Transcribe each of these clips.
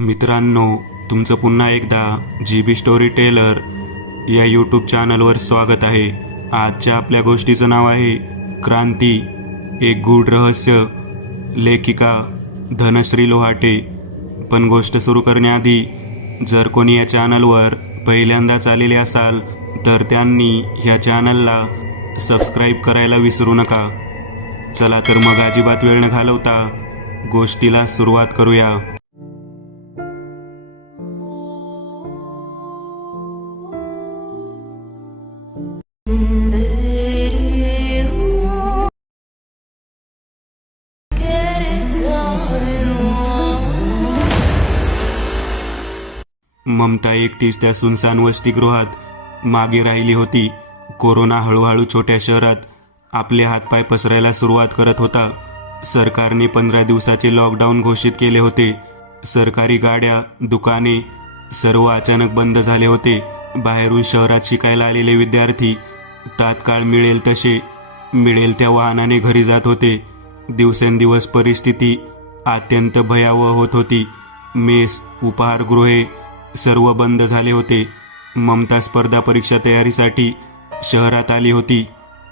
मित्रांनो, तुमचं पुन्हा एकदा GB स्टोरी टेलर या यूट्यूब चॅनलवर स्वागत आहे. आजच्या आपल्या गोष्टीचं नाव आहे क्रांती, एक गूढ रहस्य. लेखिका धनश्री लोहाटे. पण गोष्ट सुरू करण्याआधी जर कोणी या चॅनलवर पहिल्यांदाच आलेले असाल तर त्यांनी ह्या चॅनलला सबस्क्राईब करायला विसरू नका. चला तर मग अजिबात वेळ न घालवता गोष्टीला सुरुवात करूया. ममता एकटीच त्या सुनसान वसतिगृहात मागे राहिली होती. कोरोना हळूहळू छोट्या शहरात आपले हातपाय पसरायला सुरुवात करत होता. सरकारने 15 दिवसाचे लॉकडाऊन घोषित केले होते. सरकारी गाड्या, दुकाने सर्व अचानक बंद झाले होते. बाहेरून शहरात शिकायला आलेले विद्यार्थी तात्काळ मिळेल त्या वाहनाने घरी जात होते. दिवसेंदिवस परिस्थिती अत्यंत भयावह होत होती. मेस, उपाहारगृहे सर्व बंद झाले होते. ममता स्पर्धा परीक्षा तयारीसाठी शहरात आली होती.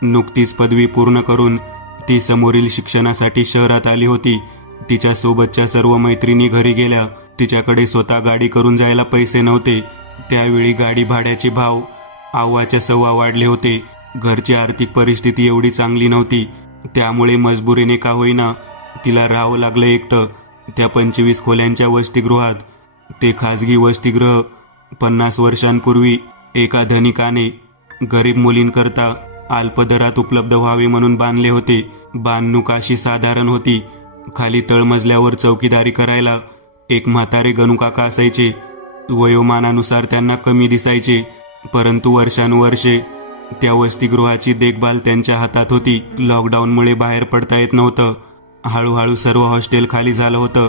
नुकतीच पदवी पूर्ण करून ती समोरील शिक्षणासाठी शहरात आली होती. तिच्या सोबतच्या सर्व मैत्रिणी घरी गेल्या. तिच्याकडे स्वतः गाडी करून जायला पैसे नव्हते. त्यावेळी गाडी भाड्याचे भाव अव्वाच्या सव्वा वाढले होते. घरची आर्थिक परिस्थिती एवढी चांगली नव्हती. त्यामुळे मजबुरीने का होईना तिला राहावं लागलं एकटं त्या 25 खोल्यांच्या वसतिगृहात. ते खाजगी वसतिगृह 50 वर्षांपूर्वी एका धनिकाने गरीब मुलींकरता अल्पदरात उपलब्ध व्हावे म्हणून बांधले होते. बांधणूक अशी साधारण होती. खाली तळमजल्यावर चौकीदारी करायला एक म्हातारे गणूकाका असायचे. वयोमानानुसार त्यांना कमी दिसायचे, परंतु वर्षानुवर्षे त्या वसतिगृहाची देखभाल त्यांच्या हातात होती. लॉकडाऊनमुळे बाहेर पडता येत नव्हतं. हळूहळू सर्व हॉस्टेल खाली झालं होतं.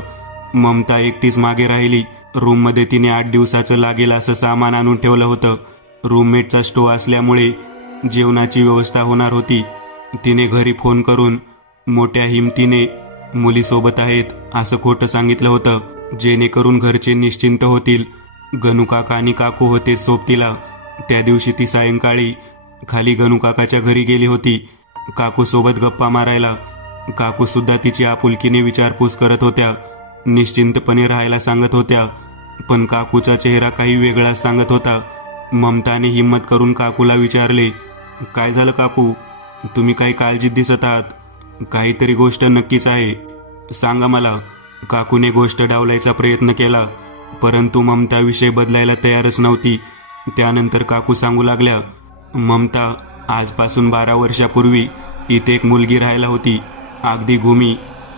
ममता एकटीच मागे राहिली. रूममध्ये तिने 8 दिवसाचं लागेल असं सामान आणून ठेवलं होतं. रूममेटचा स्टोव असल्यामुळे जेवणाची व्यवस्था होणार होती. तिने घरी फोन करून मोठ्या हिमतीने मुलीसोबत आहेत असं खोटं सांगितलं होतं, जेणेकरून घरचे निश्चिंत होतील. गणूकाका आणि काकू होते सोबतीला. त्या दिवशी ती सायंकाळी खाली गणूकाकाच्या घरी गेली होती काकू सोबत गप्पा मारायला. काकू सुद्धा तिची आपुलकीने विचारपूस करत होत्या. निश्चिंतपणे राहायला सांगत होत्या, पण काकूचा चेहरा काही वेगळाच सांगत होता. ममताने हिम्मत करून काकूला विचारले, काय झालं काकू? तुम्ही काही काळजीत दिसत आहात. काहीतरी गोष्ट नक्कीच आहे, सांगा मला. काकूने गोष्ट डावलायचा प्रयत्न केला, परंतु ममता विषय बदलायला तयारच नव्हती. त्यानंतर काकू सांगू लागल्या, ममता, आजपासून 12 वर्षापूर्वी इथे एक मुलगी राहायला होती. अगदी गुमी,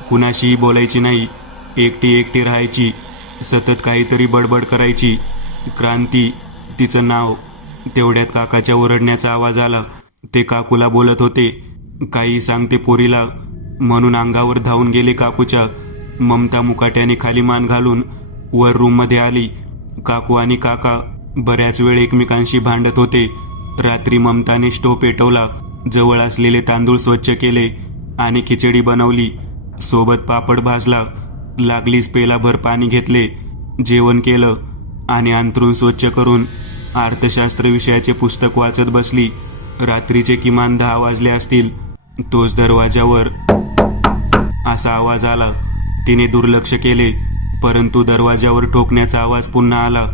कुणाशीही बोलायची नाही, एकटी राहायची, सतत काहीतरी बडबड करायची. क्रांती तिचं नाव. तेवढ्यात काकाच्या ओरडण्याचा आवाज आला. ते काकूला बोलत होते, काही सांगते पोरीला म्हणून अंगावर धावून गेले काकूच्या. ममता मुकाट्याने खाली मान घालून वर रूममध्ये आली. काकू आणि काका बऱ्याच वेळ एकमेकांशी भांडत होते. रात्री ममताने स्टोव पेटवला, जवळ असलेले तांदूळ स्वच्छ केले आणि खिचडी बनवली. सोबत पापड भाजला. लागलीच पेलाभर पाणी घेतले, जेवण केलं आणि अंथरूण स्वच्छ करून अर्थशास्त्र विषयाचे पुस्तक वाचत बसली. रात्रीचे किमान 10 वाजले असतील. तोच दरवाजावर असा आवाज आला. तिने दुर्लक्ष केले, परंतु दरवाजावर ठोकण्याचा आवाज पुन्हा आला.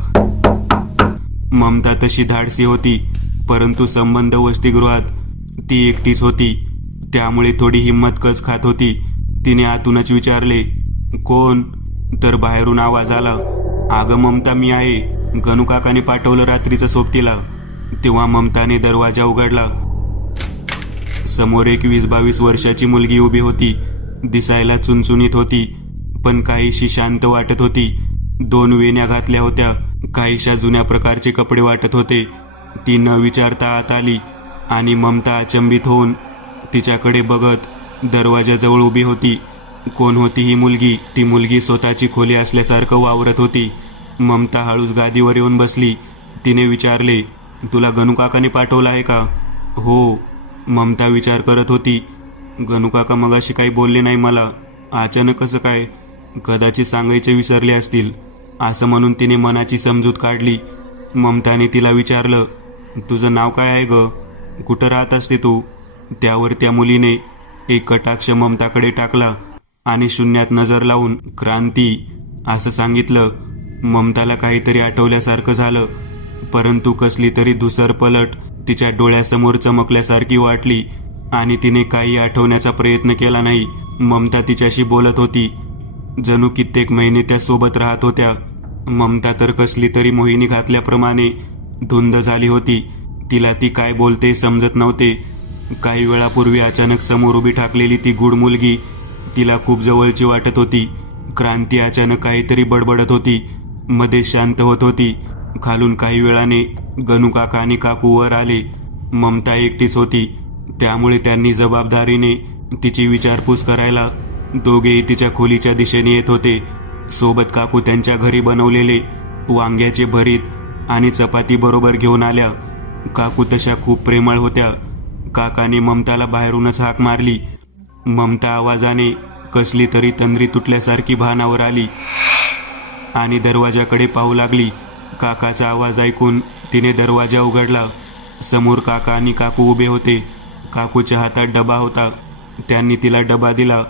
ममता तशी धाडसी होती, परंतु संबंध वसतिगृहात ती एकटीच होती, त्यामुळे थोडी हिंमत कच खात होती. तिने आतूनच विचारले, कोण? तर बाहेरून आवाज आला, अगं ममता, मी आहे. गणूकाकाने पाठवलं रात्रीचं सोबतीला. तेव्हा ममताने दरवाजा उघडला. समोर एक 20-22 वर्षाची मुलगी उभी होती. दिसायला चुणचुणीत होती, पण काहीशी शांत वाटत होती. 2 वेण्या घातल्या होत्या. काहीशा जुन्या प्रकारचे कपडे वाटत होते. ती न विचारता आत आली आणि ममता अचंबित होऊन तिच्याकडे बघत दरवाजाजवळ उभी होती. कोण होती ही मुलगी? ती मुलगी स्वतःची खोली असल्यासारखं वावरत होती. ममता हळूच गादीवर येऊन बसली. तिने विचारले, तुला गणूकाकाने पाठवलं आहे का? हो, ममता विचार करत होती. गणूकाका मगाशी काही बोलले नाही मला. अचानक कसं काय? कदाचित सांगायचे विसरले असतील. असं म्हणून तिने मनाची समजूत काढली. ममताने तिला विचारलं, तुझं नाव काय आहे ग? कुठं राहत असते तू? त्यावर त्या मुलीने एक कटाक्ष ममताकडे टाकला आणि शून्यात नजर लावून क्रांती असं सांगितलं. ममताला काहीतरी आठवल्यासारखं झालं, परंतु कसली तरी धुसर पलट तिच्या डोळ्यासमोर चमकल्यासारखी वाटली आणि तिने काही आठवण्याचा प्रयत्न केला नाही. ममता तिच्याशी बोलत होती, जणू कित्येक महिने त्या सोबत राहत होत्या. ममता तर कसली तरी मोहिनी घातल्याप्रमाणे धुंद झाली होती. तिला ती काय बोलते समजत नव्हते. काही वेळापूर्वी अचानक समोर उभी ठाकलेली ती गूढ मुलगी तिला खूप जवळची वाटत होती. क्रांती अचानक काहीतरी बडबडत होती, मध्ये शांत होत होती. खालून काही वेळाने गणू काका आणि काकू वर आले. ममता एकटीच होती, त्यामुळे त्यांनी जबाबदारीने तिची विचारपूस करायला दोघेही तिच्या खोलीच्या दिशेने येत होते. सोबत काकू त्यांच्या घरी बनवलेले वांग्याचे भरीत आणि चपाती बरोबर घेऊन आल्या. काकू तशा खूप प्रेमळ होत्या. काकाने ममताला बाहेरूनच हाक मारली. ममता आवाजाने कसली तरी तंद्री तुटल्यासारखी भानावर आली आणि दरवाजाकडे पाहू लागली. काकाचा आवाज ऐकून तिने दरवाजा उघडला. समोर काका आणि काकू उभे होते. काकूच्या हातात डबा होता. त्यांनी तिला डबा दिला.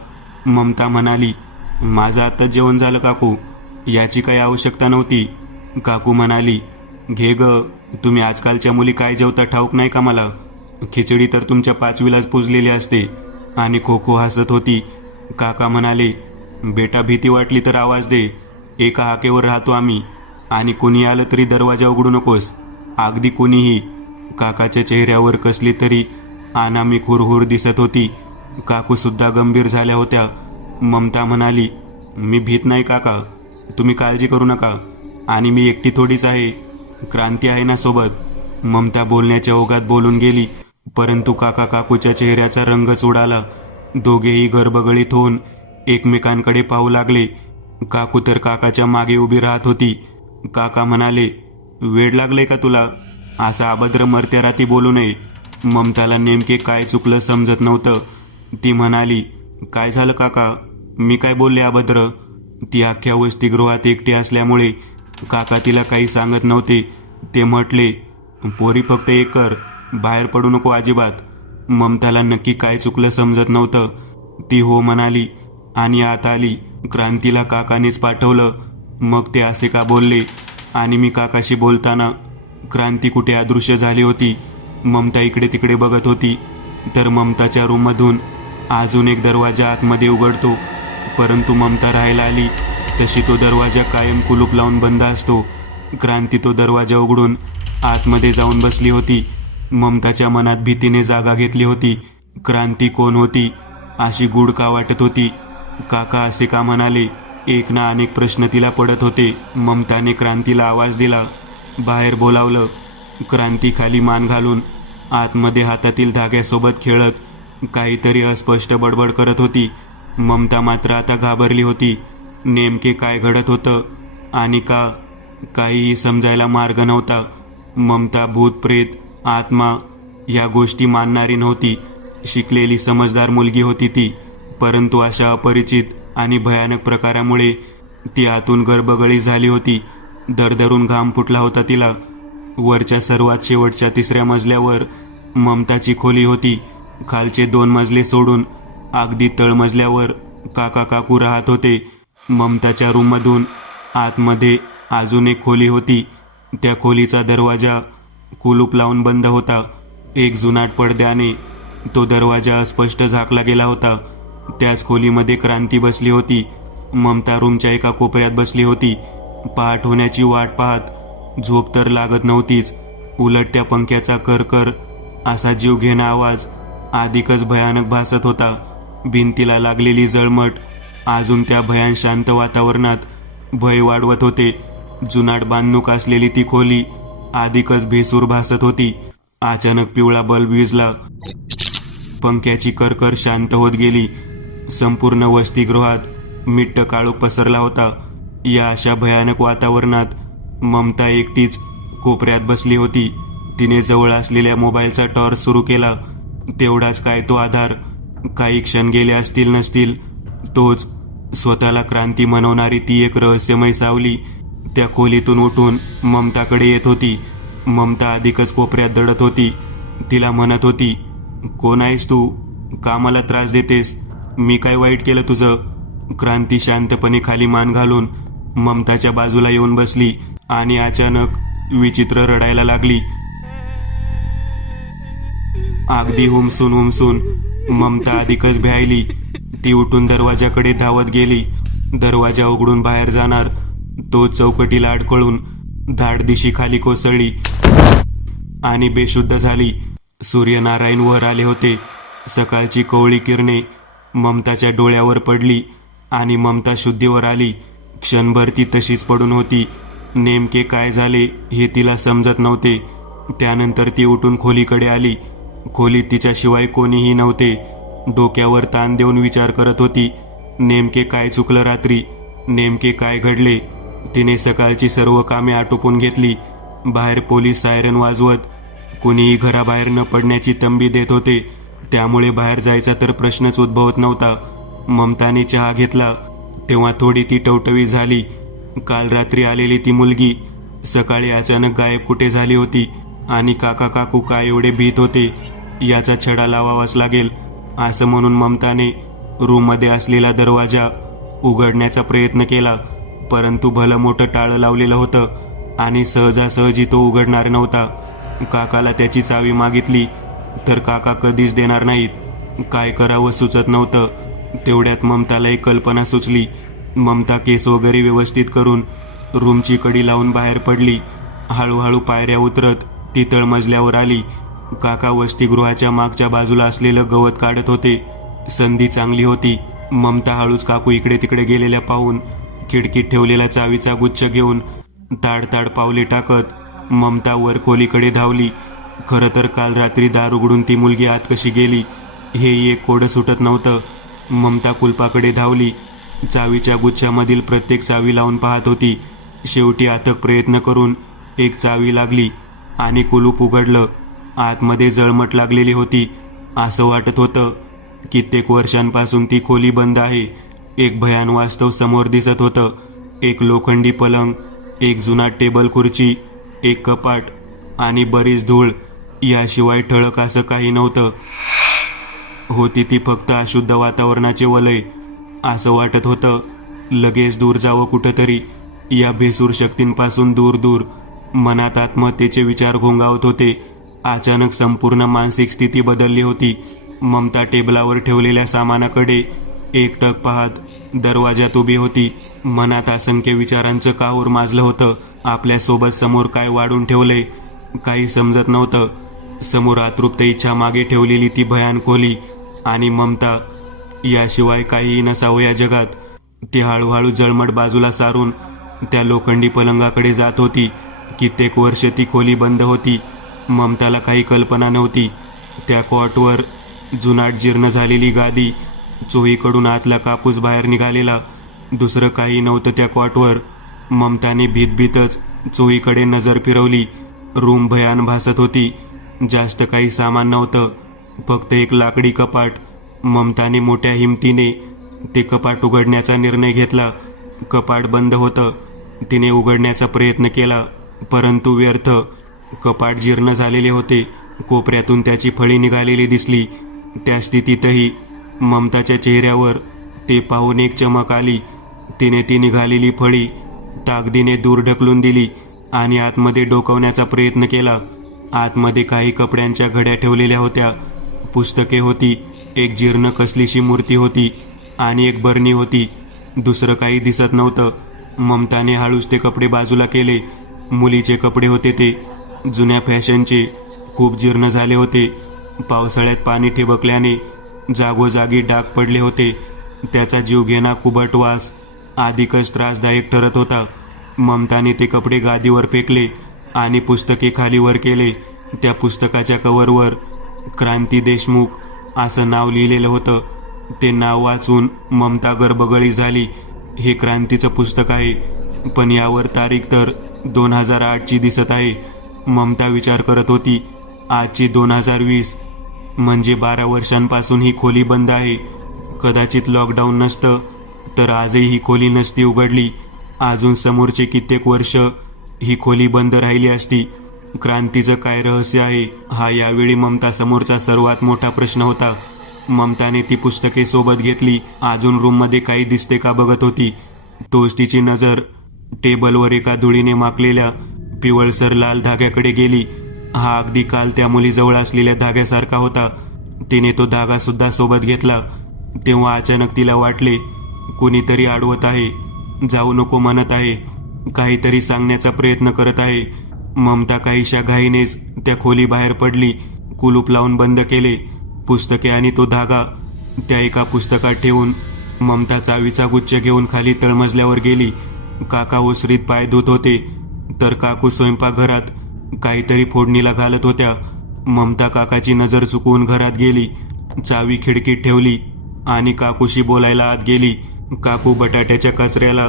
ममता म्हणाली, माझं आत्ताच जेवण झालं काकू, याची काही आवश्यकता नव्हती. काकू म्हणाली, घे ग, तुम्ही आजकालच्या मुली काय जेवता ठाऊक नाही का मला? खिचडी तर तुमच्या 5वीलाच पुजलेली असते. आणि खो हसत होती. काका म्हणाले, बेटा भीती वाटली तर आवाज दे, एका हाकेवर राहतो आम्ही, आणि कोणी आलं तरी दरवाजा उघडू नकोस, अगदी कोणीही. काकाच्या चेहऱ्यावर कसली तरी अनामी हुरहुर दिसत होती. काकू सुद्धा गंभीर झाल्या होत्या. ममता म्हणाली, मी भीत नाही काका, तुम्ही काळजी करू नका, आणि मी एकटी थोडीच आहे, क्रांती आहे ना सोबत. ममता बोलण्याच्या ओघात बोलून गेली, परंतु काका काकूच्या चेहऱ्याचा रंगच उडाला. दोघेही गरबगळीत होऊन एकमेकांकडे पाहू लागले. काकू तर काकाच्या मागे उभी राहत होती. काका म्हणाले, वेड लागले का तुला? असा अभद्र मरत्या राती बोलू नये. ममताला नेमके काय चुकलं समजत नव्हतं. ती म्हणाली, काय झालं काका? मी काय बोलले अभद्र? ती अख्ख्या वसतिगृहात एकटी असल्यामुळे काका तिला काही सांगत नव्हते. ते म्हटले, पोरी फक्त एक कर, बाहेर पडू नको अजिबात. ममताला नक्की काय चुकलं समजत नव्हतं. ती हो म्हणाली आणि आत आली. क्रांतीला काकानेच पाठवलं. मग ते असे का बोलले? आणि मी काकाशी बोलताना क्रांती कुठे अदृश्य झाली होती. ममता इकडे तिकडे बघत होती. तर ममताच्या रूममधून अजून एक दरवाजा आतमध्ये उघडतो, परंतु ममता राहायला आली तशी तो दरवाजा कायम कुलूप लावून बंद असतो. क्रांती तो दरवाजा उघडून आतमध्ये जाऊन बसली होती. ममताच्या मनात भीतीने जागा घेतली होती. क्रांती कोण होती अशी गूढ का वाटत होती? काका असे का म्हणाले? एक ना अनेक प्रश्न तिला पडत होते. ममताने क्रांतीला आवाज दिला, बाहेर बोलावलं. क्रांती खाली मान घालून आतमध्ये हातातील धाग्यासोबत खेळत काहीतरी अस्पष्ट बडबड करत होती. ममता मात्र आता घाबरली होती. नेमके काय घडत होतं आणि का, काहीही समजायला मार्ग नव्हता. ममता भूत प्रेत आत्मा या गोष्टी मानणारी नव्हती. शिकलेली समजदार मुलगी होती ती, परंतु अशा अपरिचित आणि भयानक प्रकारामुळे ती आतून गरबगळी झाली होती. दरदरून घाम फुटला होता तिला. वरच्या सर्वात शेवटच्या 3ऱ्या मजल्यावर ममताची खोली होती. खालचे 2 मजले सोडून अगदी तळमजल्यावर काका काकू राहत होते. ममताच्या रूममधून आतमध्ये अजून एक खोली होती. त्या खोलीचा दरवाजा कुलूप लावून बंद होता. एक जुनाट पडद्याने तो दरवाजा स्पष्ट झाकला गेला होता. त्याच खोलीमध्ये क्रांती बसली होती. ममता रूमच्या एका कोपऱ्यात बसली होती. पहाट होण्याची वाट पाहत. झोप तर लागत नव्हतीच. उलट त्या पंख्याचा करकर असा जीवघेणा आवाज अधिकच भयानक भासत होता. भिंतीला लागलेली जळमट अजून त्या भयान शांत वातावरणात भय वाढवत होते. जुनाट बांधणूक असलेली ती खोली अधिकच भेसूर भासत होती. अचानक पिवळा बल्ब विझला. पंख्याची करकर शांत होत गेली. संपूर्ण वसतिगृहात मिट्ट काळोख पसरला होता. या अशा भयानक वातावरणात ममता एकटीच कोपऱ्यात बसली होती. तिने जवळ असलेल्या मोबाईलचा टॉर्च सुरू केला. तेवढाच काय तो आधार. काही क्षण गेले असतील नसतील, तोच स्वतःला क्रांती म्हणवणारी ती एक रहस्यमय सावली त्या खोलीतून उठून ममताकडे येत होती. ममता अधिकच कोपऱ्यात दडत होती. तिला म्हणत होती, कोण आहेस तू? का मला त्रास देतेस? मी काय वाईट केलं तुझं? क्रांती शांतपणे खाली मान घालून ममताच्या बाजूला येऊन बसली आणि अचानक विचित्र रडायला लागली. अगदी हुमसून ममता अधिकच भ्यायली. ती उठून दरवाजाकडे धावत गेली. दरवाजा उघडून बाहेर जाणार तो चौकटीला अडकळून धाडदिशी खाली कोसळली आणि बेशुद्ध झाली. सूर्यनारायण वर आले होते. सकाळची कोवळी किरणे ममताच्या डोळ्यावर पडली आणि ममता शुद्धीवर आली. क्षणभर ती तशीच पडून होती. नेमके काय झाले हे तिला समजत नव्हते. त्यानंतर ती उठून खोलीकडे आली. खोलीत तिच्याशिवाय कोणीही नव्हते. डोक्यावर ताण देऊन विचार करत होती, नेमके काय चुकलं रात्री? नेमके काय घडले? तिने सकाळची सर्व कामे आटोपून घेतली. बाहेर पोलीस सायरन वाजवत कुणीही घराबाहेर न पडण्याची तंबी देत होते. त्यामुळे बाहेर जायचा तर प्रश्नच उद्भवत नव्हता. ममताने चहा घेतला तेव्हा थोडी ती टवटवी झाली. काल रात्री आलेली ती मुलगी सकाळी अचानक गायब कुठे झाली होती आणि काका काकू काय एवढे भीत होते याचा छडा लावावाच लागेल असं म्हणून ममताने रूममध्ये असलेला दरवाजा उघडण्याचा प्रयत्न केला. परंतु भलं मोठं टाळं लावलेलं होतं आणि सहजासहजी तो उघडणार नव्हता. काकाला त्याची चावी मागितली तर काका कधीच देणार नाहीत. काय करावं सुचत नव्हतं. तेवढ्यात ममताला एक कल्पना सुचली. ममता केस वगैरे व्यवस्थित करून रूमची कडी लावून बाहेर पडली. हळूहळू पायऱ्या उतरत ती तळमजल्यावर आली. काका वसतिगृहाच्या मागच्या बाजूला असलेलं गवत काढत होते. संधी चांगली होती. ममता हळूच काकू इकडे तिकडे गेलेल्या पाहून खिडकीत ठेवलेला चावीचा गुच्छ घेऊन ताडताड पावले टाकत ममता वर खोलीकडे धावली. खरं तर काल रात्री दार उघडून ती मुलगी आत कशी गेली हेही एक कोडं सुटत नव्हतं. ममता कुलपाकडे धावली. चावीच्या गुच्छामधील प्रत्येक चावी लावून पाहत होती. शेवटी अथक प्रयत्न करून एक चावी लागली आणि कुलूप उघडलं. आतमध्ये जळमट लागलेली होती. असं वाटत होतं कित्येक वर्षांपासून ती खोली बंद आहे. एक भयान वास्तव समोर दिसत होतं. एक लोखंडी पलंग, एक जुना टेबल खुर्ची, एक कपाट आणि बरीच धूळ. याशिवाय ठळक असं काही नव्हतं. होती ती फक्त अशुद्ध वातावरणाचे वलय. असं वाटत होतं लगेच दूर जावं कुठंतरी. या भेसूर शक्तींपासून दूर दूर. मनात आत्महत्येचे विचार घोंगावत होते. अचानक संपूर्ण मानसिक स्थिती बदलली होती. ममता टेबलावर ठेवलेल्या सामानाकडे एकटक पाहत दरवाजात उभी होती. मनात असंख्य विचारांचं काहूर माजलं होतं. आपल्यासोबत समोर काय वाढून ठेवलंय काही समजत नव्हतं. समोर अतृप्त इच्छा मागे ठेवलेली ती भयान खोली आणि ममता. याशिवाय काहीही नसावं या जगात. ती हळूहळू जळमट बाजूला सारून त्या लोखंडी पलंगाकडे जात होती. कित्येक वर्ष ती खोली बंद होती. ममताला काही कल्पना नव्हती. त्या कॉटवर जुनाट जीर्ण झालेली गादी, चोहीकडून आतला कापूस बाहेर निघालेला. दुसरं काही नव्हतं त्या कॉटवर. ममताने भीतभीतच चोहीकडे नजर फिरवली. रूम भयान भासत होती. जास्त काही सामान नव्हतं, फक्त एक लाकडी कपाट. ममताने मोठ्या हिमतीने ते कपाट उघडण्याचा निर्णय घेतला. कपाट बंद होतं. तिने उघडण्याचा प्रयत्न केला परंतु व्यर्थ. कपाट जीर्ण झालेले होते. कोपऱ्यातून त्याची फळी निघालेली दिसली. त्या स्थितीतही ममताच्या चेहऱ्यावर ते पाहून एक चमक आली. तिने ती निघालेली फळी ताकदीने दूर ढकलून दिली आणि आतमध्ये डोकावण्याचा प्रयत्न केला. आतमध्ये काही कपड्यांच्या घड्या ठेवलेल्या होत्या. पुस्तके होती. एक जीर्ण कसलीशी मूर्ती होती आणि एक बरणी होती. दुसरं काही दिसत नव्हतं. ममताने हळूच ते कपडे बाजूला केले. मुलीचे कपडे होते ते. जुन्या फॅशनचे. खूप जीर्ण झाले होते. पावसाळ्यात पाणी ठिबकल्याने जागोजागी डाग पडले होते. त्याचा जीवघेणा कुबट वास अधिकच त्रासदायक ठरत होता. ममताने ते कपडे गादीवर फेकले आणि पुस्तके खाली वर केले. त्या पुस्तकाच्या कव्हरवर क्रांती देशमुख असं नाव लिहिलेलं होतं. ते नाव वाचून ममता गरबगळी झाली. हे क्रांतीचं पुस्तक आहे पण यावर तारीख तर 2008ची दिसत आहे. ममता विचार करत होती, आजची 2020 म्हणजे 12 वर्षांपासून ही खोली बंद आहे. कदाचित लॉकडाऊन नसतं तर आजही ही खोली नसती उघडली. अजून समोरचे कित्येक वर्ष ही खोली बंद राहिली असती. क्रांतीचं काय रहस्य आहे हा यावेळी ममता समोरचा सर्वात मोठा प्रश्न होता. ममताने ती पुस्तके सोबत घेतली. अजून रूममध्ये काही दिसते का बघत होती. तोच तिची नजर टेबलवर एका धुळीने माखलेल्या पिवळसर लाल धाग्याकडे गेली. हा अगदी काल त्या मुलीजवळ असलेल्या धाग्यासारखा होता. तिने तो धागा सुद्धा सोबत घेतला. तेव्हा अचानक तिला वाटले कोणीतरी अडवत आहे, जाऊ नको म्हणत आहे, काहीतरी सांगण्याचा प्रयत्न करत आहे. ममता काहीशा घाईनेच त्या खोली बाहेर पडली. कुलूप लावून बंद केले. पुस्तके आणि तो धागा त्या एका पुस्तकात ठेवून ममता चावीचा गुच्छ घेऊन खाली तळमजल्यावर गेली. काका ओसरीत पाय धुत होते तर काकू स्वयंपाकघरात काहीतरी फोडणीला घालत होत्या. ममता काकाची नजर चुकवून घरात गेली, चावी खिडकीत ठेवली आणि काकूशी बोलायला आत गेली. काकू बटाट्याच्या कचऱ्याला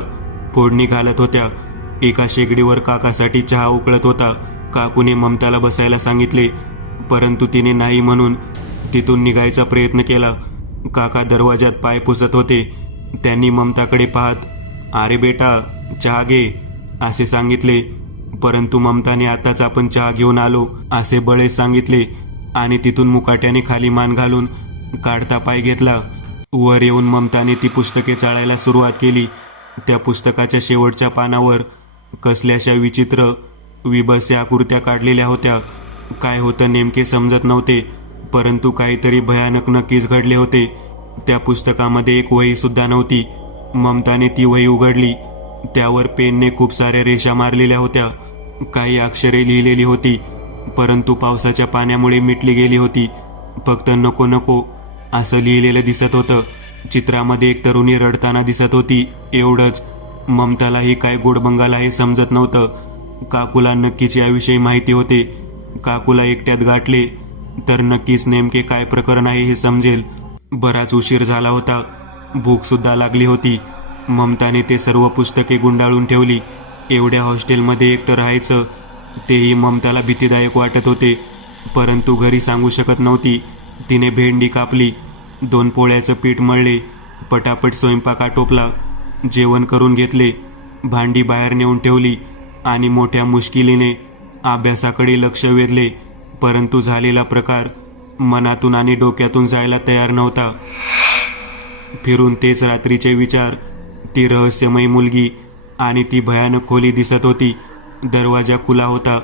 फोडणी घालत होत्या. एका शेगडीवर काकासाठी चहा उकळत होता. काकूने ममताला बसायला सांगितले, परंतु तिने नाही म्हणून तिथून निघायचा प्रयत्न केला. काका दरवाजात पाय पुसत होते. त्यांनी ममताकडे पाहत, अरे बेटा चहा घे असे सांगितले. परंतु ममताने आताच आपण चहा घेऊन आलो असे बळेच सांगितले आणि तिथून मुकाट्याने खाली मान घालून काढता पाय घेतला. वर येऊन ममताने ती पुस्तके चाळायला सुरुवात केली. त्या पुस्तकाच्या शेवटच्या पानावर कसल्याशा विचित्र विभत्स आकृत्या काढलेल्या होत्या. काय होतं नेमके समजत नव्हते, परंतु काहीतरी भयानक नक्कीच घडले होते. त्या पुस्तकामध्ये एक वही सुद्धा नव्हती. ममताने ती वही उघडली. त्यावर पेनने खूप साऱ्या रेषा मारलेल्या होत्या. काही अक्षरे लिहिलेली होती, परंतु पावसाच्या पाण्यामुळे मिटली गेली होती. फक्त नको नको असं लिहिलेलं दिसत होतं. चित्रामध्ये एक तरुणी रडताना दिसत होती, एवढंच. ममतालाही काय गोडबंगाल आहे समजत नव्हतं. काकूला नक्कीच याविषयी माहिती होते. काकूला एकट्यात गाठले तर नक्कीच नेमके काय प्रकरण आहे हे समजेल. बराच उशीर झाला होता. भूक सुद्धा लागली होती. ममताने ते सर्व पुस्तके गुंडाळून ठेवली. एवढ्या हॉस्टेलमध्ये एकटं राहायचं तेही ममताला भीतीदायक वाटत होते, परंतु घरी सांगू शकत नव्हती. तिने भेंडी कापली, 2 पोळ्याचं पीठ मळले, पटापट स्वयंपाक आटोपला, जेवण करून घेतले, भांडी बाहेर नेऊन ठेवली आणि मोठ्या मुश्किलीने अभ्यासाकडे लक्ष वेधले. परंतु झालेला प्रकार मनातून आणि डोक्यातून जायला तयार नव्हता. फिरून तेच रात्रीचे विचार, ती रहस्यमयी मुलगी आणि ती भयानक खोली दिसत होती. दरवाजा खुला होता.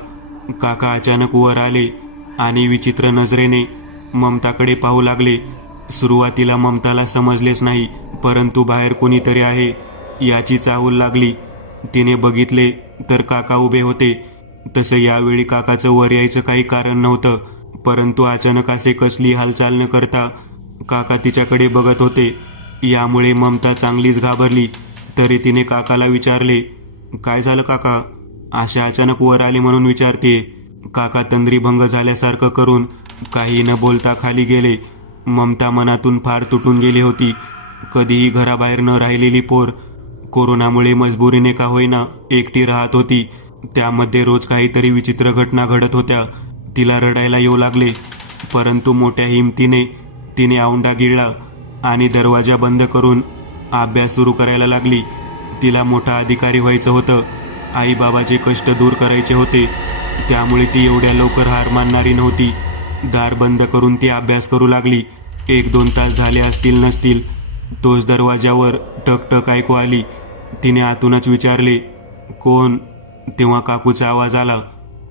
काका अचानक वर आले आणि विचित्र नजरेने ममताकडे पाहू लागले. सुरुवातीला ममताला समजलेच नाही, परंतु बाहेर कोणीतरी आहे याची चाहूल लागली. तिने बघितले तर काका उभे होते. तसं यावेळी काकाचं वर यायचं काही कारण नव्हतं, परंतु अचानक असे कसली हालचाल न करता काका तिच्याकडे बघत होते. यामुळे ममता चांगलीच घाबरली. तरी तिने काकाला विचारले, काय झालं काका, असे अचानक वर आले म्हणून विचारते. काका तंद्रीभंग झाल्यासारखं करून काही न बोलता खाली गेले. ममता मनातून फार तुटून गेली होती. कधीही घराबाहेर न राहिलेली पोर कोरोनामुळे मजबुरीने का होईना एकटी राहत होती. त्यामध्ये रोज काहीतरी विचित्र घटना घडत होत्या. तिला रडायला येऊ लागले, परंतु मोठ्या हिमतीने तिने औंढा गिळला आणि दरवाजा बंद करून अभ्यास सुरू करायला लागली. तिला मोठा अधिकारी व्हायचं होतं. आईबाबाचे कष्ट दूर करायचे होते. त्यामुळे ती एवढ्या लवकर हार मानणारी नव्हती. दार बंद करून ती अभ्यास करू लागली. 1-2 तास झाले असतील नसतील, तोच दरवाजावर टकटक ऐकू आली. तिने आतूनच विचारले, कोण? तेव्हा काकूचा आवाज आला,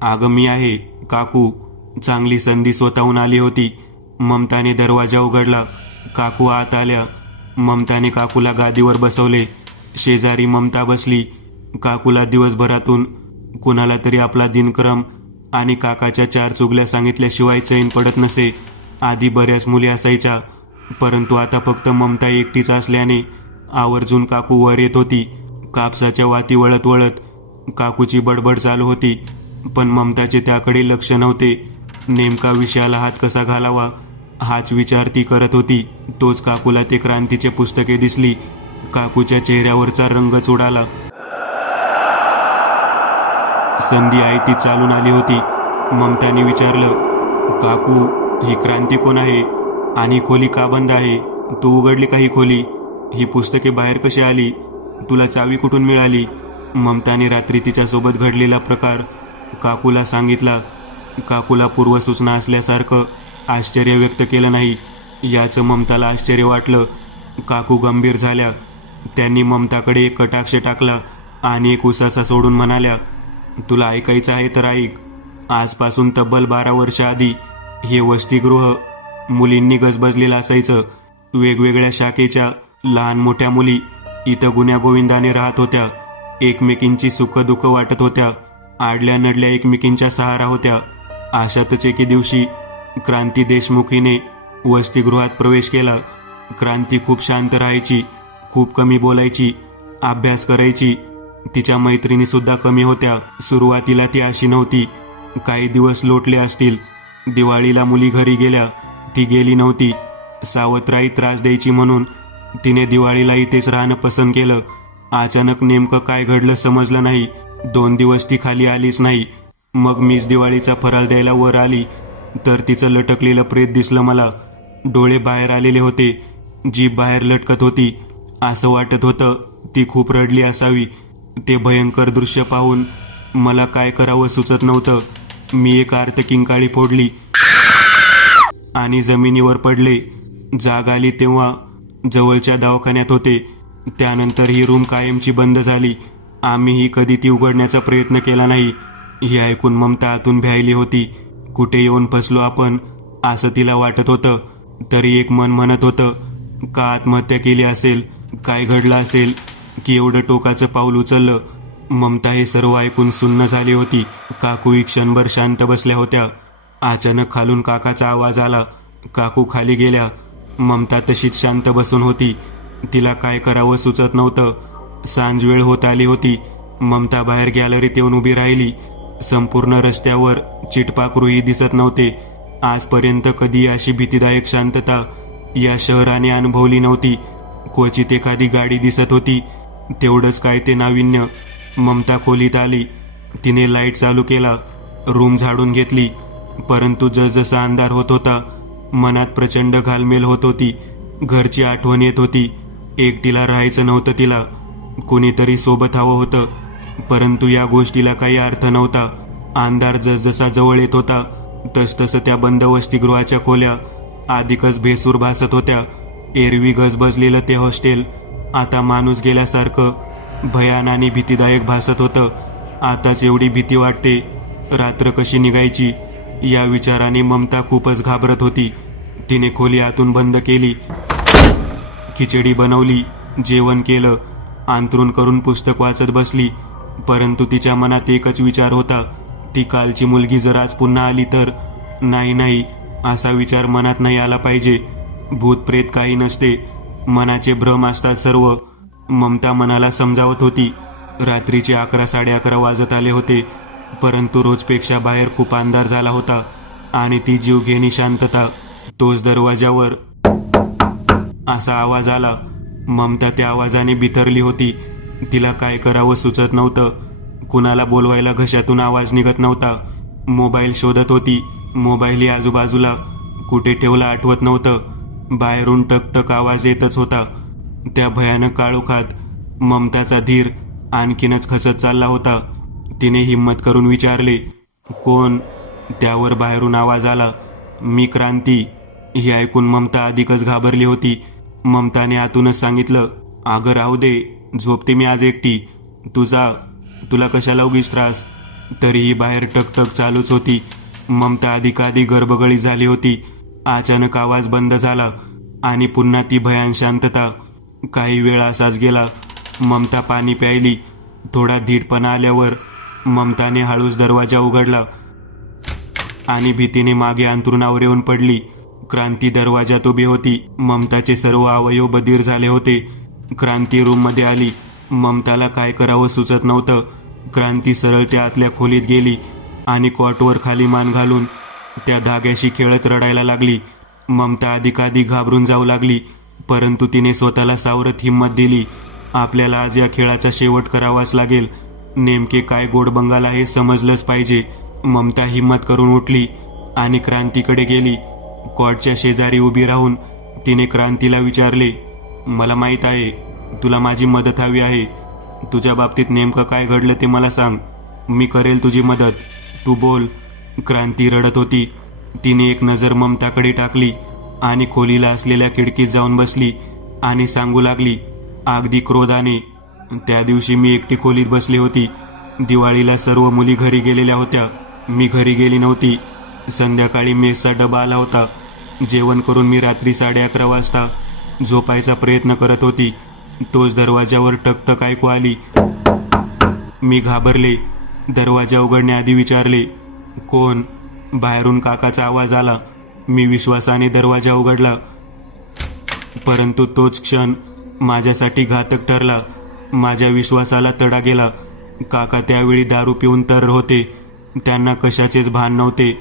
अगं मी आहे काकू. चांगली संधी स्वतःहून आली होती. ममताने दरवाजा उघडला. काकू आत आल्या. ममताने काकूला गादीवर बसवले. शेजारी ममता बसली. काकूला दिवसभरातून कुणाला तरी आपला दिनक्रम आणि काकाच्या 4 चुगल्या सांगितल्याशिवाय चैन पडत नसे. आधी बऱ्याच मुली असायच्या, परंतु आता फक्त ममता एकटीच असल्याने आवर्जून काकू वर येत होती. कापसाच्या वाती वळत वळत काकूची बडबड चालू होती, पण ममताचे त्याकडे लक्ष नव्हते. नेमका विषयाला हात कसा घालावा हाच विचार ती करत होती. तोच काकूला ते क्रांतीचे पुस्तके दिसली. काकूच्या चेहऱ्यावरचा रंगच उडाला. संधी आहे ती चालून आली होती. ममताने विचारलं, काकू ही क्रांती कोण आहे आणि खोली का बंद आहे? तू उघडली का ही खोली? ही पुस्तके बाहेर कशी आली? तुला चावी कुठून मिळाली? ममताने रात्री तिच्यासोबत घडलेला प्रकार काकूला सांगितला. काकूला पूर्वसूचना असल्यासारखं आश्चर्य व्यक्त केलं नाही. याचं ममताला आश्चर्य वाटलं. काकू गंभीर झाल्या. त्यांनी ममताकडे एक कटाक्ष टाकला आणि एक उसासा सोडून म्हणाल्या, तुला ऐकायचं आहे तर ऐक. आजपासून तब्बल 12 वर्ष आधी हे वसतिगृह मुलींनी गजबजलेलं असायचं. वेगवेगळ्या शाखेच्या लहान मोठ्या मुली इथं गुण्यागोविंदाने राहत होत्या. एकमेकींची सुख दुःख वाटत होत्या. आडल्या नडल्या एकमेकींच्या सहारा होत्या. अशातच एके दिवशी क्रांती देशमुख हिने वसतिगृहात प्रवेश केला. क्रांती खूप शांत राहायची, खूप कमी बोलायची, अभ्यास करायची. तिच्या मैत्रिणी सुद्धा कमी होत्या. सुरुवातीला ती अशी नव्हती. काही दिवस लोटले असतील. दिवाळीला मुली घरी गेल्या, ती गेली नव्हती. सावत्राई त्रास द्यायची म्हणून तिने दिवाळीला इथेच राहणं पसंत केलं. अचानक नेमकं काय घडलं समजलं नाही. 2 दिवस ती खाली आलीच नाही. मग मीच दिवाळीचा फराळ द्यायला वर आली तर तिचं लटकलेलं प्रेत दिसलं मला. डोळे बाहेर आलेले होते, जीभ बाहेर लटकत होती. असं वाटत होतं ती खूप रडली असावी. ते भयंकर दृश्य पाहून मला काय करावं सुचत नव्हतं. मी एक आर्त किंकाळी फोडली आणि जमिनीवर पडले. जाग आली तेव्हा जवळच्या दवाखान्यात होते. त्यानंतर ही रूम कायमची बंद झाली. आम्हीही कधी ती उघडण्याचा प्रयत्न केला नाही. हे ऐकून ममता आतून भ्यायली होती. कुठे येऊन फसलो आपण असं तिला वाटत होतं. तरी एक मन म्हणत होतं, का आत्महत्या केली असेल, काय घडलं असेल की एवढं टोकाचं पाऊल उचललं. ममता हे सर्व ऐकून सुन्न झाली होती. काकूही क्षणभर शांत बसल्या होत्या. अचानक खालून काकाचा आवाज आला. काकू खाली गेल्या. ममता तशीच शांत बसून होती. तिला काय करावं सुचत नव्हतं. सांज वेळ होत आली होती. ममता बाहेर गॅलरीत येऊन उभी राहिली. संपूर्ण रस्त्यावर चिटपाखरूही दिसत नव्हते. आजपर्यंत कधी अशी भीतीदायक शांतता या शहराने अनुभवली नव्हती. क्वचित एखादी गाडी दिसत होती, तेवढंच काय ते नाविन्य. ममता खोलीत आली. तिने लाईट चालू केला. रूम झाडून घेतली. परंतु जसजसा अंधार होत होता मनात प्रचंड घालमेल होत होती. घरची आठवण येत होती. एकटीला राहायचं नव्हतं तिला, कुणीतरी सोबत हवं होतं. परंतु या गोष्टीला काही अर्थ नव्हता. अंधार जसजसा जवळ येत होता तसतसं त्या बंद वसतिगृहाच्या खोल्या अधिकच भेसूर भासत होत्या. एरवी गजबजलेलं ते हॉस्टेल आता माणूस गेल्यासारखं भयान आणि भीतीदायक भासत होतं. आताच एवढी भीती वाटते, रात्र कशी निघायची या विचाराने ममता खूपच घाबरत होती. तिने खोली आतून बंद केली. खिचडी बनवली, जेवण केलं, अंथरूण करून पुस्तक वाचत बसली. परंतु तिच्या मनात एकच विचार होता, ती कालची मुलगी जर आज पुन्हा आली तर. नाही, असा विचार मनात नाही आला पाहिजे. भूत प्रेत काही नसते, मनाचे भ्रम असतात सर्व. ममता मनाला समजावत होती. रात्रीचे 11-11:30 वाजत आले होते. परंतु रोजपेक्षा बाहेर खूप अंधार झाला होता आणि ती जीवघेणी शांतता. तोच दरवाजावर असा आवाज आला. ममता त्या आवाजाने बिथरली होती. तिला काय करावं सुचत नव्हतं. कुणाला बोलवायला घशातून आवाज निघत नव्हता. मोबाईल शोधत होती. मोबाईलही आजूबाजूला कुठे ठेवला आठवत नव्हतं. बाहेरून टकटक आवाज येतच होता. त्या भयानक काळोखात ममताचा धीर आणखीनच खचत चालला होता. तिने हिम्मत करून विचारले, कोण? त्यावर बाहेरून आवाज आला, मी क्रांती. हे ऐकून ममता अधिकच घाबरली होती. ममताने आतूनच सांगितलं, अगं राहू दे, झोपते मी आज एकटी. तुला कशाला उगीच त्रास. तरीही बाहेर टकटक चालूच होती. ममता अधिकाधिक गडबडीत झाली होती. अचानक आवाज बंद झाला आणि पुन्हा ती भयान शांतता. काही वेळ असाच गेला. ममता पाणी प्यायली. थोडा धीटपणा आल्यावर ममताने हळूच दरवाजा उघडला आणि भीतीने मागे अंथरुणावर येऊन पडली. क्रांती दरवाजात उभी होती. ममताचे सर्व अवयव बधीर झाले होते. क्रांती रूममध्ये आली. ममताला काय करावं सुचत नव्हतं. क्रांती सरळ त्या आतल्या खोलीत गेली आणि कॉटवर खाली मान घालून त्या धाग्याशी खेळत रडायला लागली. ममता अधिकाधिक घाबरून जाऊ लागली. परंतु तिने स्वतःला सावरत हिंमत दिली. आपल्याला आज या खेळाचा शेवट करावाच लागेल. नेमके काय गोड बंगाल आहे समजलंच पाहिजे. ममता हिंमत करून उठली आणि क्रांतीकडे गेली. कॉटच्या शेजारी उभी राहून तिने क्रांतीला विचारले, मला माहीत आहे तुला माझी मदत हवी आहे. तुझ्या बाबतीत नेमकं काय घडलं ते मला सांग. मी करेल तुझी मदत. तू बोल. क्रांती रडत होती. तिने एक नजर ममताकडे टाकली आणि खोलीला असलेल्या खिडकीत जाऊन बसली आणि सांगू लागली अगदी क्रोधाने, त्या दिवशी मी एकटी खोलीत बसली होती. दिवाळीला सर्व मुली घरी गेलेल्या होत्या. मी घरी गेली नव्हती. संध्याकाळी मेसचा डबा आला होता. जेवण करून मी रात्री 11:30 वाजता झोपायचा प्रयत्न करत होती. तोच दरवाजावर टकटक ऐकू आली. मी घाबरले. दरवाजा उघडण्याआधी विचारले, कोण? बाहेरून काकाचा आवाज आला. मी विश्वासाने दरवाजा उघडला, परंतु तोच क्षण माझ्यासाठी घातक ठरला. माझ्या विश्वासाला तडा गेला. काका त्यावेळी दारू पिऊन तर होते. त्यांना कशाचेच भान नव्हते.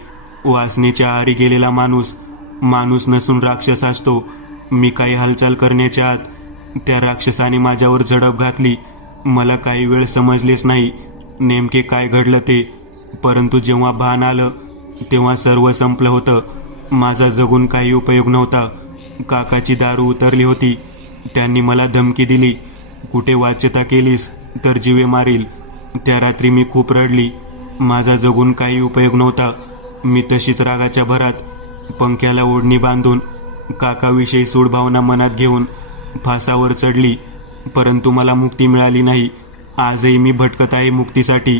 वासनेच्या आहारी गेलेला माणूस नसून राक्षस असतो. मी काही हालचाल करण्याच्या आत त्या राक्षसाने माझ्यावर झडप घातली. मला काही वेळ समजलेच नाही नेमके काय घडलं ते, परंतु जेव्हा भान आलं तेव्हा सर्व संपलं होतं. माझा जगून काही उपयोग नव्हता. काकाची दारू उतरली होती. त्यांनी मला धमकी दिली, कुठे वाच्यता केलीस तर जीवे मारील. त्या रात्री मी खूप रडली. माझा जगून काही उपयोग नव्हता. मी तशीच रागाच्या भरात पंख्याला ओढणी बांधून काकाविषयी सूडभावना मनात घेऊन फासावर चढली, परंतु मला मुक्ती मिळाली नाही. आजही मी भटकत आहे मुक्तीसाठी.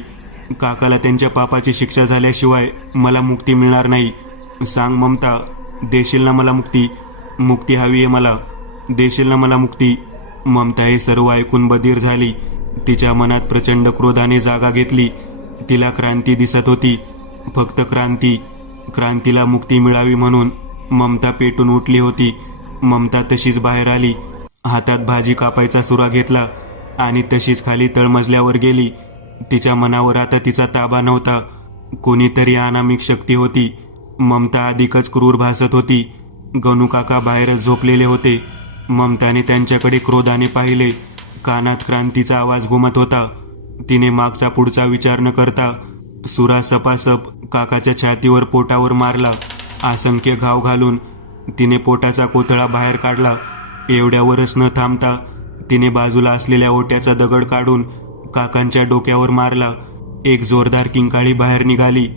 काकाला त्यांच्या पापाची शिक्षा झाल्याशिवाय मला मुक्ती मिळणार नाही. सांग ममता, देशील ना मला मुक्ती? मुक्ती हवी आहे मला. देशील ना मला मुक्ती? ममता हे सर्व ऐकून बधीर झाली. तिच्या मनात प्रचंड क्रोधाने जागा घेतली. तिला क्रांती दिसत होती, फक्त क्रांती. क्रांतीला मुक्ती मिळावी म्हणून ममता पेटून उठली होती. ममता तशीच बाहेर आली. हातात भाजी कापायचा सुरा घेतला आणि तशीच खाली तळमजल्यावर गेली. तिच्या मनावर आता तिचा ताबा नव्हता. कोणीतरी अनामिक शक्ती होती. ममता अधिकच क्रूर भासत होती. गणू काका बाहेरच झोपलेले होते. ममताने त्यांच्याकडे क्रोधाने पाहिले. कानात क्रांतीचा आवाज घुमत होता. तिने मागचा पुढचा विचार न करता सुरा सपासप काकाच्या छातीवर पोटावर मारला. असंख्य घाव घालून तिने पोटाचा कोथळा बाहेर काढला. एवढ्यावरच न थांबता तिने बाजूला असलेल्या ओट्याचा दगड काढून काकांच्या डोक्यावर मारला. एक जोरदार किंकाळी बाहेर निघाली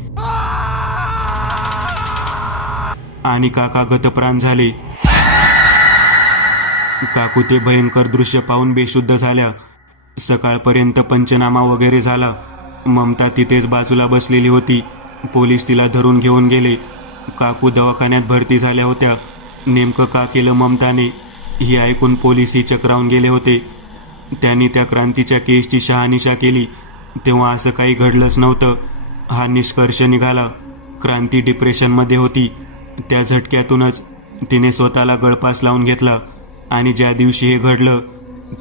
आणि काका गतप्राण झाले. काकू ते भयंकर दृश्य पाहून बेशुद्ध झाल्या. सकाळपर्यंत पंचनामा वगैरे झाला. ममता तिथेच बाजूला बसलेली होती. पोलीस तिला धरून घेऊन गेले. काकू दवाखान्यात भरती झाल्या होत्या. नेमकं का केलं ममताने हे ऐकून पोलीसही चक्रावून गेले होते. त्यांनी त्या क्रांतीच्या केसची शहानिशा केली तेव्हा असं काही घडलंच नव्हतं. हा निष्कर्ष निघाला. क्रांती डिप्रेशनमध्ये होती. त्या झटक्यातूनच तिने स्वतःला गळफास लावून घेतला. आणि ज्या दिवशी हे घडलं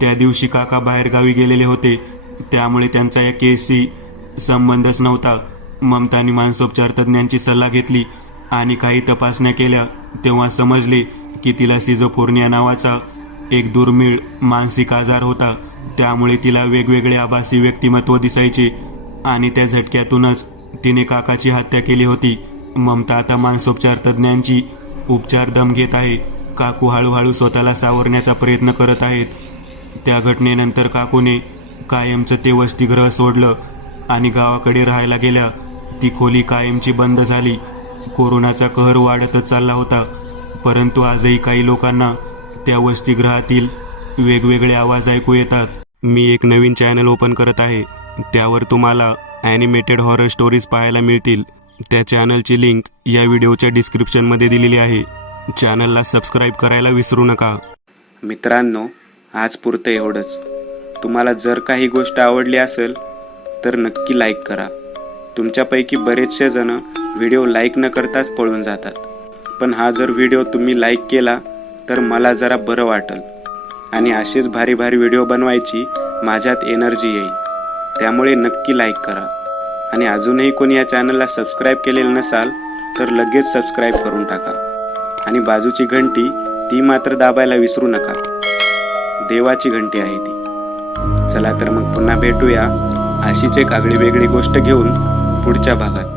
त्या दिवशी काका बाहेरगावी गेलेले होते. त्यामुळे त्यांचा या केसशी संबंधच नव्हता. ममताने मानसोपचार तज्ज्ञांची सल्ला घेतली आणि काही तपासण्या केल्या तेव्हा समजले की तिला सिझोफ्रेनिया नावाचा एक दुर्मिळ मानसिक आजार होता. त्यामुळे तिला वेगवेगळे आभासी व्यक्तिमत्व दिसायचे आणि त्या झटक्यातूनच तिने काकाची हत्या केली होती. ममता आता मानसोपचार तज्ज्ञांची उपचार दम घेत आहे. काकू हळूहळू स्वतःला सावरण्याचा प्रयत्न करत आहेत. त्या घटनेनंतर काकूने कायमचं ते वसतिगृह सोडलं आणि गावाकडे राहायला गेल्या. ती खोली कायमची बंद झाली. कोरोनाचा कहर वाढतच चालला होता, परंतु आजही काही लोकांना त्या वसतिगृहातील वेगवेगळे आवाज ऐकू येतात. मी एक नवीन चॅनल ओपन करत आहे. त्यावर तुम्हाला ॲनिमेटेड हॉरर स्टोरीज पाहायला मिळतील. त्या चॅनलची लिंक या व्हिडिओच्या डिस्क्रिप्शनमध्ये दिलेली आहे. चॅनलला सबस्क्राईब करायला विसरू नका. मित्रांनो, आज पुरतं एवढंच. तुम्हाला जर काही गोष्ट आवडली असेल तर नक्की लाईक करा. तुमच्यापैकी बरेचसे जण व्हिडिओ लाईक न करताच पळून जातात, पण हा जर व्हिडिओ तुम्ही लाईक केला तर मला जरा बरं वाटेल आणि असेच भारी भारी व्हिडिओ बनवायची माझ्यात एनर्जी येईल. त्यामुळे नक्की लाईक करा. आणि अजूनही कोणी या चॅनलला सबस्क्राईब केलेलं नसाल तर लगेच सबस्क्राईब करून टाका. आणि बाजूची घंटी ती मात्र दाबायला विसरू नका. देवाची घंटी आहे ती. चला तर मग पुन्हा भेटूया अशीच एक आगळी वेगळी गोष्ट घेऊन पुढच्या भागात.